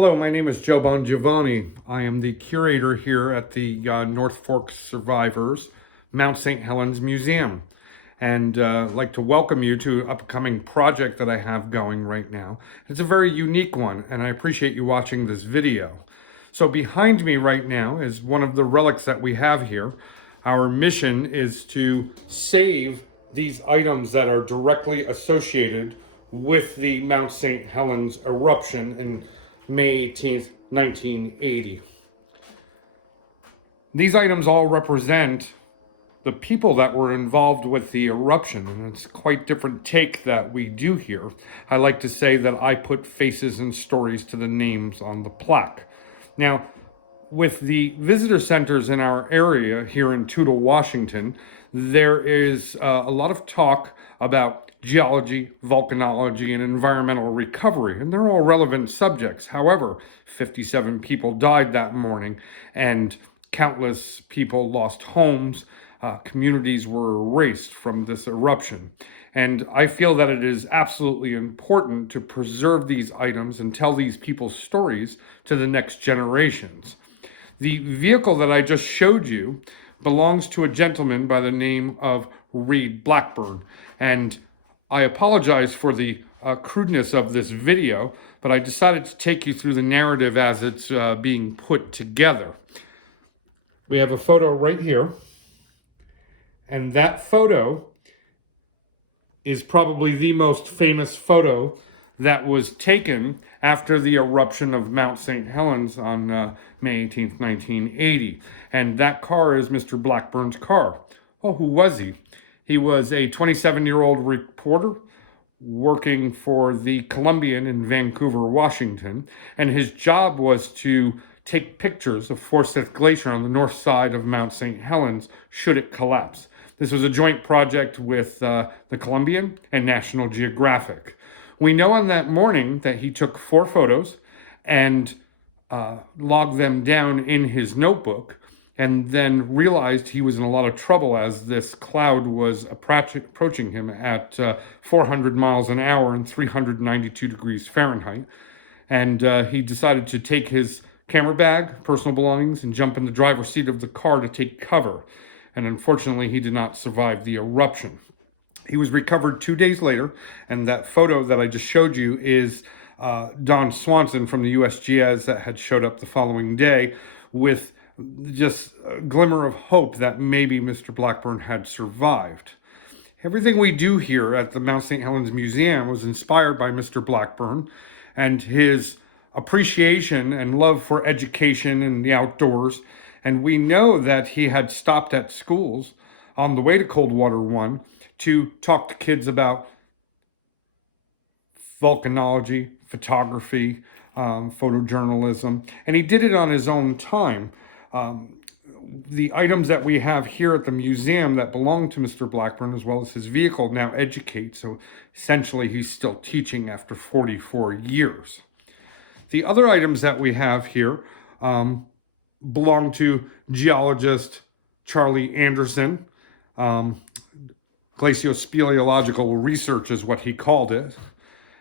Hello, my name is Joe Bongiovanni. I am the curator here at the North Fork Survivors Mount St. Helens Museum. And I'd like to welcome you to an upcoming project that I have going right now. It's a very unique one, and I appreciate you watching this video. So behind me right now is one of the relics that we have here. Our mission is to save these items that are directly associated with the Mount St. Helens eruption in May 18th, 1980. These items all represent the people that were involved with the eruption, and it's quite different take that we do here. I like to say that I put faces and stories to the names on the plaque. Now, with the visitor centers in our area here in Toutle, Washington, there is a lot of talk about geology, volcanology, and environmental recovery, and they're all relevant subjects. However, 57 people died that morning, and countless people lost homes. Communities were erased from this eruption. And I feel that it is absolutely important to preserve these items and tell these people's stories to the next generations. The vehicle that I just showed you belongs to a gentleman by the name of Reed Blackburn. And I apologize for the crudeness of this video, but I decided to take you through the narrative as it's being put together. We have a photo right here. And that photo is probably the most famous photo that was taken after the eruption of Mount St. Helens on May 18th, 1980. And that car is Mr. Blackburn's car. Oh, who was he? He was a 27-year-old reporter working for the Columbian in Vancouver, Washington. And his job was to take pictures of Forsyth Glacier on the north side of Mount St. Helens should it collapse. This was a joint project with the Columbian and National Geographic. We know on that morning that he took 4 photos and logged them down in his notebook, and then realized he was in a lot of trouble as this cloud was approaching him at 400 miles an hour and 392 degrees Fahrenheit. And he decided to take his camera bag, personal belongings, and jump in the driver's seat of the car to take cover. And unfortunately, he did not survive the eruption. He was recovered 2 days later, and that photo that I just showed you is Don Swanson from the USGS that had showed up the following day with just a glimmer of hope that maybe Mr. Blackburn had survived. Everything we do here at the Mount St. Helens Museum was inspired by Mr. Blackburn and his appreciation and love for education and the outdoors. And we know that he had stopped at schools on the way to Coldwater One to talk to kids about volcanology, photography, photojournalism, and he did it on his own time. The items that we have here at the museum that belong to Mr. Blackburn, as well as his vehicle, now educate. So essentially, he's still teaching after 44 years. The other items that we have here belong to geologist Charlie Anderson. Glaciospeleological research is what he called it.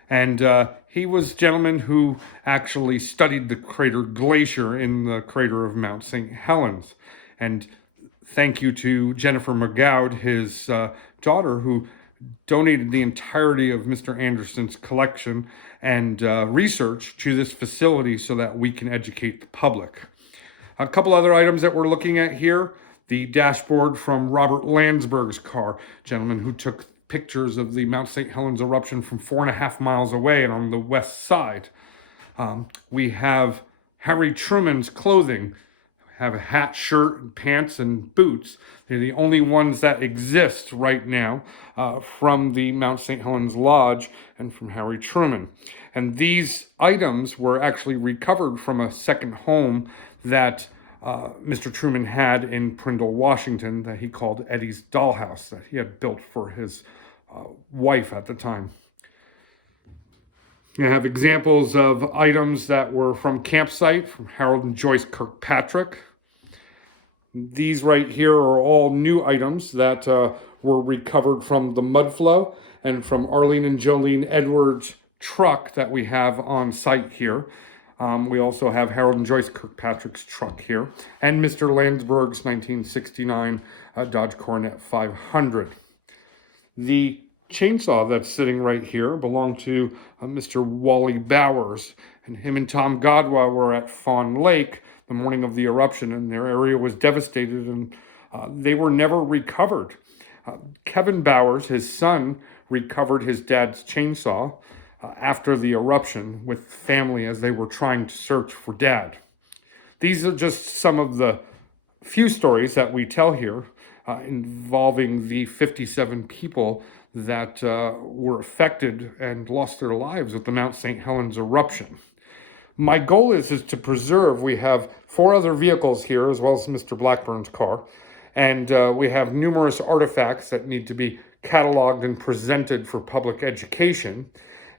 And he was a gentleman who actually studied the crater glacier in the crater of Mount St. Helens. And thank you to Jennifer McGoud, his daughter, who donated the entirety of Mr. Anderson's collection and research to this facility so that we can educate the public. A couple other items that we're looking at here. The dashboard from Robert Landsberg's car, gentleman who took pictures of the Mount St. Helens eruption from 4.5 miles away and on the west side. We have Harry Truman's clothing. We have a hat, shirt, pants, and boots. They're the only ones that exist right now from the Mount St. Helens Lodge and from Harry Truman. And these items were actually recovered from a second home that Mr. Truman had in Prindle, Washington, that he called Eddie's Dollhouse, that he had built for his wife at the time. You have examples of items that were from campsite, from Harold and Joyce Kirkpatrick. These right here are all new items that were recovered from the mud flow and from Arlene and Jolene Edwards' truck that we have on site here. We also have Harold and Joyce Kirkpatrick's truck here, and Mr. Landsberg's 1969 Dodge Coronet 500. The chainsaw that's sitting right here belonged to Mr. Wally Bowers, and him and Tom Godwa were at Fawn Lake the morning of the eruption, and their area was devastated, and they were never recovered. Kevin Bowers, his son, recovered his dad's chainsaw after the eruption with family as they were trying to search for Dad. These are just some of the few stories that we tell here involving the 57 people that were affected and lost their lives with the Mount St. Helens eruption. My goal is to preserve. We have 4 other vehicles here, as well as Mr. Blackburn's car, and we have numerous artifacts that need to be cataloged and presented for public education.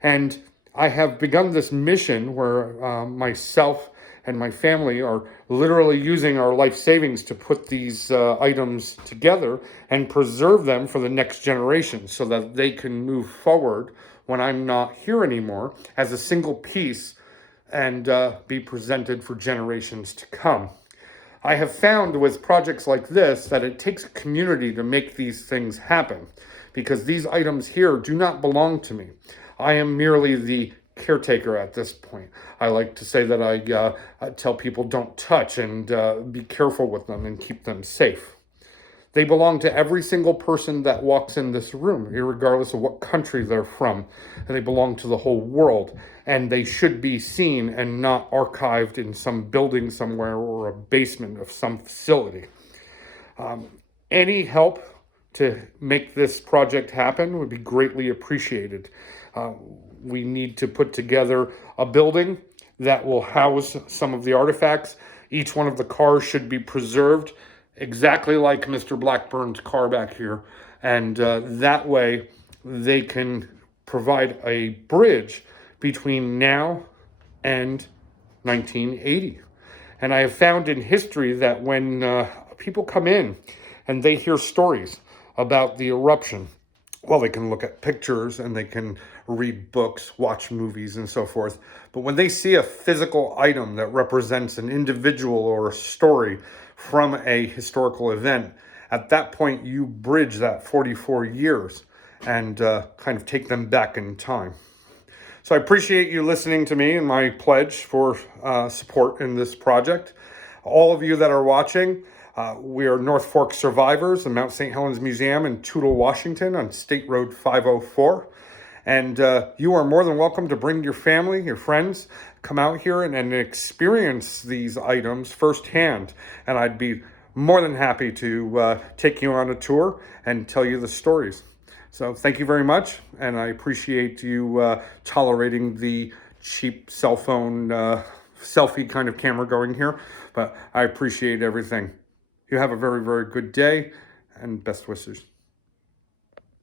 And I have begun this mission where myself and my family are literally using our life savings to put these items together and preserve them for the next generation so that they can move forward when I'm not here anymore as a single piece and be presented for generations to come. I have found with projects like this that it takes a community to make these things happen, because these items here do not belong to me. I am merely the caretaker at this point. I like to say that I tell people don't touch and be careful with them and keep them safe. They belong to every single person that walks in this room, regardless of what country they're from. And they belong to the whole world. And they should be seen and not archived in some building somewhere or a basement of some facility. Any help to make this project happen would be greatly appreciated. We need to put together a building that will house some of the artifacts. Each one of the cars should be preserved exactly like Mr. Blackburn's car back here. And that way they can provide a bridge between now and 1980. And I have found in history that when people come in and they hear stories about the eruption, well, they can look at pictures and they can read books, watch movies, and so forth. But when they see a physical item that represents an individual or a story from a historical event, at that point you bridge that 44 years and kind of take them back in time. So I appreciate you listening to me and my pledge for support in this project. All of you that are watching, we are North Fork survivors, the Mount St. Helens Museum in Toutle, Washington on State Road 504. And you are more than welcome to bring your family, your friends, come out here and experience these items firsthand. And I'd be more than happy to take you on a tour and tell you the stories. So thank you very much. And I appreciate you tolerating the cheap cell phone selfie kind of camera going here. But I appreciate everything. You have a very, very good day and best wishes.